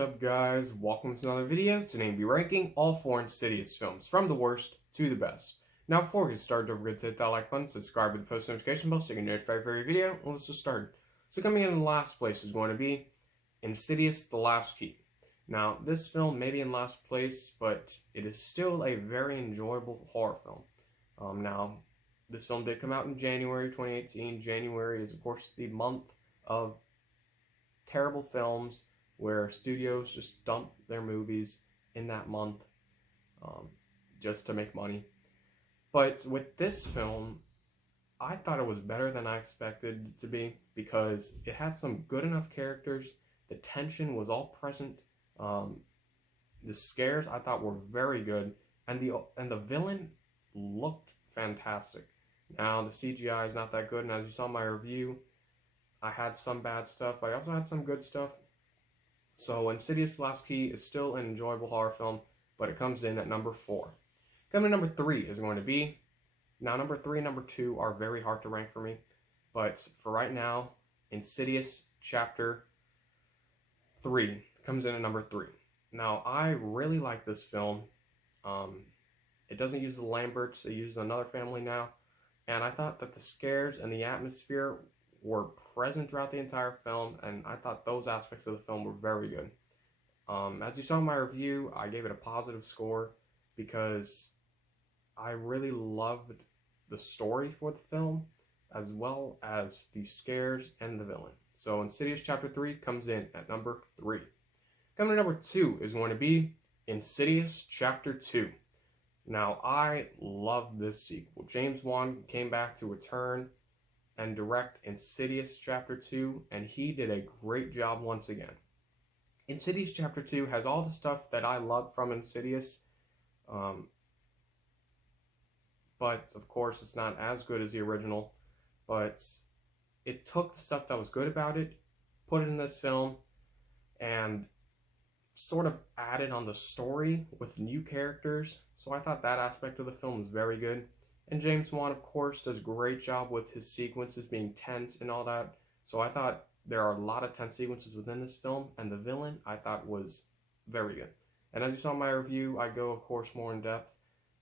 up, guys? Welcome to another video. Today we'll be ranking all 4 Insidious films from the worst to the best. Now before we get started, don't forget to hit that like button, subscribe with the post notification bell so you can get notified for every video, and let's just start. So coming in last place is going to be Insidious: The Last Key. Now this film may be in last place, but it is still a very enjoyable horror film. Now this film did come out in January 2018. January is of course the month of terrible films where studios just dump their movies in that month just to make money. But with this film, I thought it was better than I expected it to be because it had some good enough characters. The tension was all present. The scares I thought were very good, and the villain looked fantastic. Now the CGI is not that good, and as you saw in my review, I had some bad stuff, but I also had some good stuff. So Insidious: Last Key is still an enjoyable horror film, but it comes in at number 4. Coming to number 3 is going to be, now number 3 and number 2 are very hard to rank for me, but for right now, Insidious Chapter 3 comes in at number 3. Now I really like this film. It doesn't use the Lamberts, it uses another family now, and I thought that the scares and the atmosphere were present throughout the entire film, and I thought those aspects of the film were very good. As you saw in my review, I gave it a positive score because I really loved the story for the film, as well as the scares and the villain. So Insidious Chapter 3 comes in at number 3. Coming to number 2 is going to be Insidious Chapter 2. Now, I love this sequel. James Wan came back to return and direct Insidious Chapter 2, and he did a great job once again. Insidious Chapter 2 has all the stuff that I love from Insidious, but of course it's not as good as the original, but it took the stuff that was good about it, put it in this film, and sort of added on the story with new characters, so I thought that aspect of the film was very good. And James Wan, of course, does a great job with his sequences being tense and all that. So I thought there are a lot of tense sequences within this film, and the villain I thought was very good. And as you saw in my review, I go, of course, more in depth.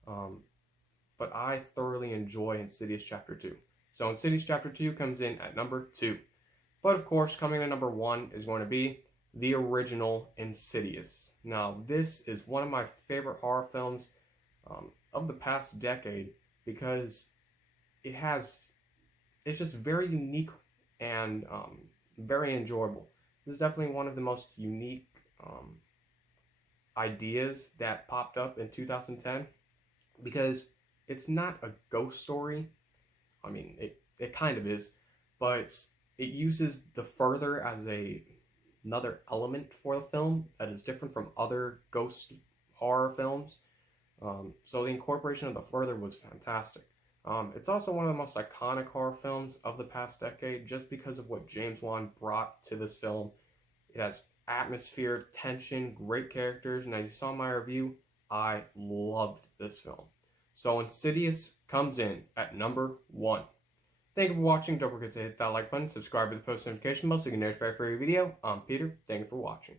But I thoroughly enjoy Insidious Chapter 2. So Insidious Chapter 2 comes in at number 2. But of course, coming in at number 1 is going to be the original Insidious. Now, this is one of my favorite horror films of the past decade, because it's just very unique and very enjoyable. This is definitely one of the most unique ideas that popped up in 2010, because it's not a ghost story. I mean, it kind of is, but it uses the further as another element for the film that is different from other ghost horror films. So the incorporation of the further was fantastic. It's also one of the most iconic horror films of the past decade just because of what James Wan brought to this film. It has atmosphere, tension, great characters, and as you saw in my review, I loved this film. So Insidious comes in at number 1. Thank you for watching. Don't forget to hit that like button, subscribe to the post notification bell so you can get notified for every video. I'm Peter. Thank you for watching.